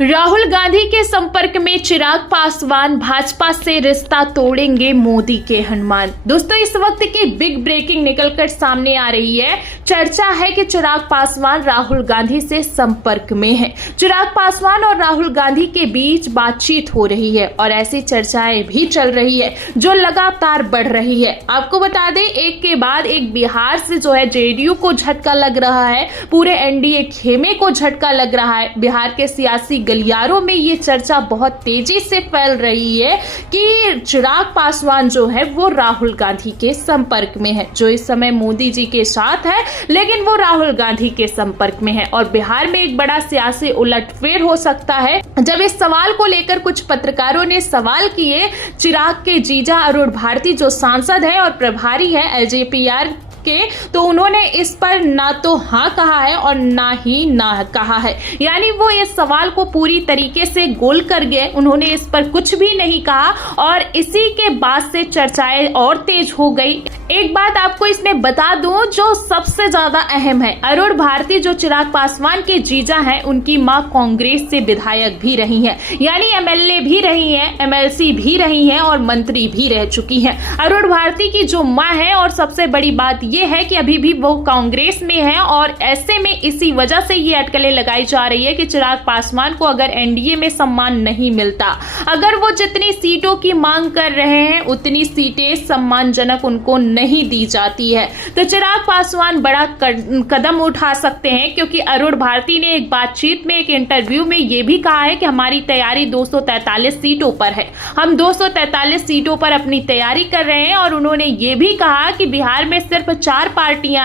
राहुल गांधी के संपर्क में चिराग पासवान, भाजपा से रिश्ता तोड़ेंगे मोदी के हनुमान। दोस्तों, इस वक्त की बिग ब्रेकिंग निकलकर सामने आ रही है। चर्चा है कि चिराग पासवान राहुल गांधी से संपर्क में है। चिराग पासवान और राहुल गांधी के बीच बातचीत हो रही है और ऐसी चर्चाएं भी चल रही है जो लगातार बढ़ रही है। आपको बता दें, एक के बाद एक बिहार से जो है जेडीयू को झटका लग रहा है, पूरे एनडीए खेमे को झटका लग रहा है। बिहार के सियासी गलियारों में ये चर्चा बहुत तेजी से फैल रही है कि चिराग पासवान जो है वो राहुल गांधी के संपर्क में है, जो इस समय मोदी जी के साथ है लेकिन वो राहुल गांधी के संपर्क में है। और बिहार में एक बड़ा सियासी उलटफेर हो सकता है। जब इस सवाल को लेकर कुछ पत्रकारों ने सवाल किए चिराग के जीजा अरुण भारती, जो सांसद है और प्रभारी है एलजेपीआर के, तो उन्होंने इस पर ना तो हाँ कहा है और ना ही ना कहा है। यानी वो इस सवाल को पूरी तरीके से गोल कर गए, उन्होंने इस पर कुछ भी नहीं कहा और इसी के बाद से चर्चाएं और तेज हो गई। एक बात आपको इसमें बता दूं जो सबसे ज्यादा अहम है, अरुण भारती जो चिराग पासवान के जीजा हैं, उनकी मां कांग्रेस से विधायक भी रही हैं, यानी एमएलए भी रही हैं, एमएलसी भी रही हैं और मंत्री भी रह चुकी हैं। अरुण भारती की जो मां है, और सबसे बड़ी बात ये है कि अभी भी वो कांग्रेस में है और ऐसे में इसी वजह से ये अटकलें लगाई जा रही है कि चिराग पासवान को अगर एनडीए में सम्मान नहीं मिलता, अगर वो जितनी सीटों की मांग कर रहे हैं उतनी सीटें सम्मानजनक उनको नहीं दी जाती है, तो चिराग पासवान बड़ा कदम उठा सकते हैं। क्योंकि अरुण भारती ने एक बातचीत में, एक इंटरव्यू में ये भी कहा है कि हमारी तैयारी 243 सीटों पर है, हम 243 सीटों पर अपनी तैयारी कर रहे हैं। और उन्होंने ये भी कहा कि बिहार में सिर्फ 4 पार्टियां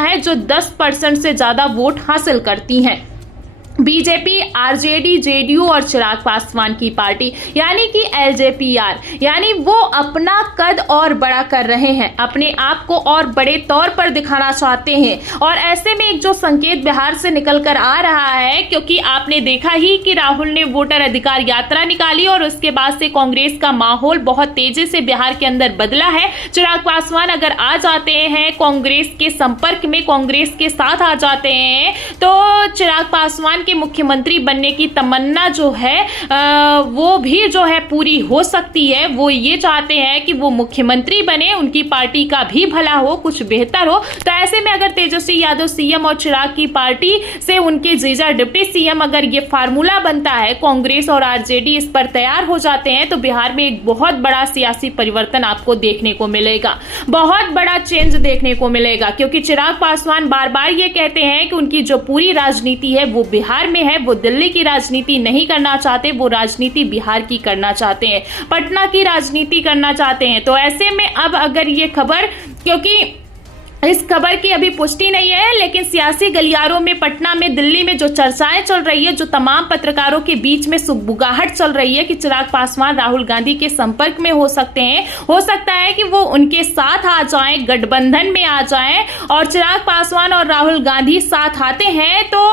हैं जो 10% से ज्यादा वोट हासिल करती हैं, बीजेपी, आरजेडी, जेडीयू और चिराग पासवान की पार्टी यानी कि एलजेपीआर। यानी वो अपना कद और बड़ा कर रहे हैं, अपने आप को और बड़े तौर पर दिखाना चाहते हैं। और ऐसे में एक जो संकेत बिहार से निकल कर आ रहा है, क्योंकि आपने देखा ही कि राहुल ने वोटर अधिकार यात्रा निकाली और उसके बाद से कांग्रेस का माहौल बहुत तेजी से बिहार के अंदर बदला है। चिराग पासवान अगर आ जाते हैं कांग्रेस के संपर्क में, कांग्रेस के साथ आ जाते हैं, तो चिराग पासवान के मुख्यमंत्री बनने की तमन्ना जो है वो भी जो है पूरी हो सकती है। वो ये चाहते हैं कि वो मुख्यमंत्री बने, उनकी पार्टी का भी भला हो, कुछ बेहतर हो। तो ऐसे में अगर तेजस्वी यादव सीएम और चिराग की पार्टी से उनके जीजा डिप्टी सीएम, अगर ये फार्मूला बनता है, कांग्रेस और आरजेडी इस पर तैयार हो जाते हैं, तो बिहार में एक बहुत बड़ा सियासी परिवर्तन आपको देखने को मिलेगा, बहुत बड़ा चेंज देखने को मिलेगा। क्योंकि चिराग पासवान बार बार ये कहते हैं कि उनकी जो पूरी राजनीति है वो बिहार में है, वो दिल्ली की राजनीति नहीं करना चाहते, वो राजनीति बिहार की करना चाहते हैं, पटना की राजनीति करना चाहते हैं। तो ऐसे में अब अगर ये खबर, क्योंकि इस खबर की अभी पुष्टि नहीं है, लेकिन सियासी गलियारों में, पटना में, दिल्ली में जो चर्चाएं चल रही है, जो तमाम पत्रकारों के बीच में सुगबुगाहट चल रही है कि चिराग पासवान राहुल गांधी के संपर्क में हो सकते हैं, हो सकता है कि वो उनके साथ आ जाएं, गठबंधन में आ जाएं। और चिराग पासवान और राहुल गांधी साथ आते हैं तो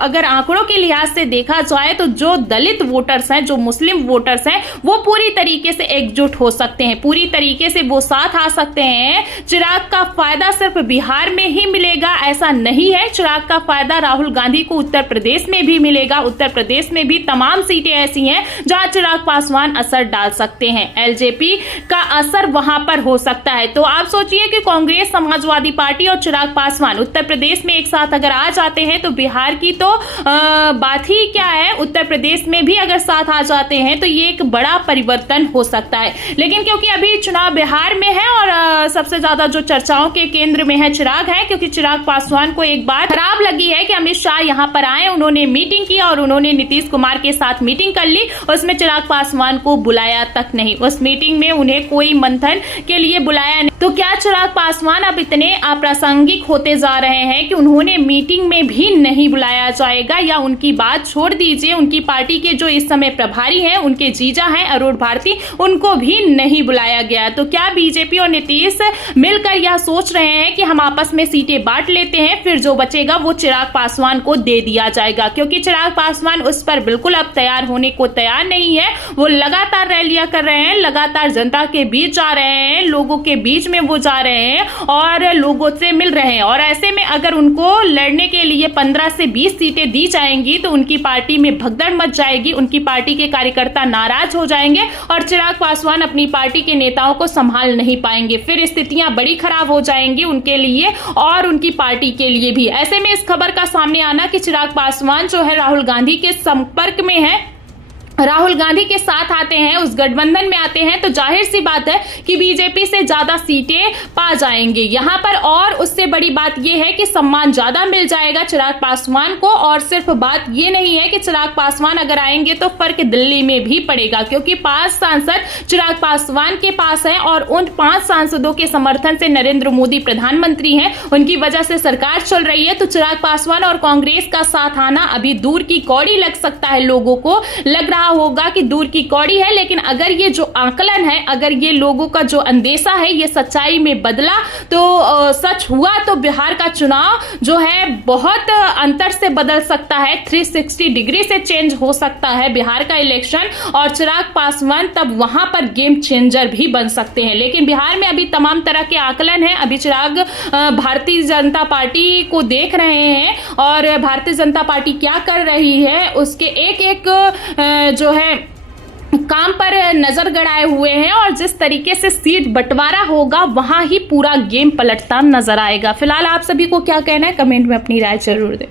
अगर आंकड़ों के लिहाज से देखा जाए तो जो दलित वोटर्स हैं, जो मुस्लिम वोटर्स हैं, वो पूरी तरीके से एकजुट हो सकते हैं, पूरी तरीके से वो साथ आ सकते हैं। चिराग का फायदा सिर्फ बिहार में ही मिलेगा ऐसा नहीं है, चिराग का फायदा राहुल गांधी को उत्तर प्रदेश में भी मिलेगा। उत्तर प्रदेश में भी तमाम सीटें ऐसी हैं जहां चिराग पासवान असर डाल सकते हैं, एलजेपी का असर वहां पर हो सकता है। तो आप सोचिए कि कांग्रेस, समाजवादी पार्टी और चिराग पासवान उत्तर प्रदेश में एक साथ अगर आ जाते हैं तो बिहार की तो बात ही क्या है, उत्तर प्रदेश में भी अगर साथ आ जाते हैं तो ये एक बड़ा परिवर्तन हो सकता है। लेकिन क्योंकि अभी चुनाव बिहार में है और सबसे ज्यादा जो चर्चाओं के केंद्र में है चिराग है, क्योंकि चिराग पासवान को एक बात खराब लगी है कि अमित शाह यहां पर आए, उन्होंने मीटिंग की और उन्होंने नीतीश कुमार के साथ मीटिंग कर ली, उसमें चिराग पासवान को बुलाया तक नहीं, उस मीटिंग में उन्हें कोई मंथन के लिए बुलाया नहीं। तो क्या चिराग पासवान अब इतने अप्रासंगिक होते जा रहे हैं कि उन्होंने मीटिंग में भी नहीं बुलाया जाएगा? या उनकी बात छोड़ दीजिए, उनकी पार्टी के जो इस समय प्रभारी हैं, उनके जीजा हैं अरुण भारती, उनको भी नहीं बुलाया गया। तो क्या बीजेपी और नीतीश मिलकर यह सोच रहे हैं कि हम आपस में सीटें बांट लेते हैं, फिर जो बचेगा वो चिराग पासवान को दे दिया जाएगा, क्योंकि चिराग पासवान उस पर बिल्कुल अब तैयार होने को तैयार नहीं है। वो लगातार रैलियां कर रहे हैं, लगातार जनता के बीच जा रहे हैं, लोगों के बीच में वो जा रहे हैं और लोगों से मिल रहे हैं। और ऐसे में अगर उनको लड़ने के लिए 15 से 20 सीटें दी जाएंगी तो उनकी पार्टी में भगदड़ मच जाएगी, उनकी पार्टी के कार्यकर्ता नाराज हो जाएंगे और चिराग पासवान अपनी पार्टी के नेताओं को संभाल नहीं पाएंगे। फिर स्थितियां बड़ी खराब हो जाएंगी उनके लिए और उनकी पार्टी के लिए भी। ऐसे में इस खबर का सामने आना कि चिराग पासवान जो है राहुल गांधी के संपर्क में है, राहुल गांधी के साथ आते हैं, उस गठबंधन में आते हैं, तो जाहिर सी बात है कि बीजेपी से ज्यादा सीटें पा जाएंगे यहां पर। और उससे बड़ी बात यह है कि सम्मान ज्यादा मिल जाएगा चिराग पासवान को। और सिर्फ बात यह नहीं है कि चिराग पासवान अगर आएंगे तो फर्क दिल्ली में भी पड़ेगा, क्योंकि 5 सांसद चिराग पासवान के पास हैं और उन 5 सांसदों के समर्थन से नरेंद्र मोदी प्रधानमंत्री हैं, उनकी वजह से सरकार चल रही है। तो चिराग पासवान और कांग्रेस का साथ आना अभी दूर की कौड़ी लग सकता है, लोगों को लग रहा होगा कि दूर की कौड़ी है, लेकिन अगर ये जो आकलन है, अगर ये लोगों का जो अंदेशा है ये सच्चाई में बदला तो सच हुआ तो बिहार का चुनाव जो है बहुत अंतर से बदल सकता है, 360 डिग्री से चेंज हो सकता है बिहार का इलेक्शन। और चिराग पासवान तब वहां पर गेम चेंजर भी बन सकते हैं। लेकिन बिहार में अभी तमाम तरह के आकलन हैं। अभी चिराग भारतीय जनता पार्टी को देख रहे हैं और भारतीय जनता पार्टी क्या कर रही है उसके एक एक जो है काम पर नजर गड़ाए हुए हैं। और जिस तरीके से सीट बंटवारा होगा वहां ही पूरा गेम पलटता नजर आएगा। फिलहाल आप सभी को क्या कहना है, कमेंट में अपनी राय जरूर दें।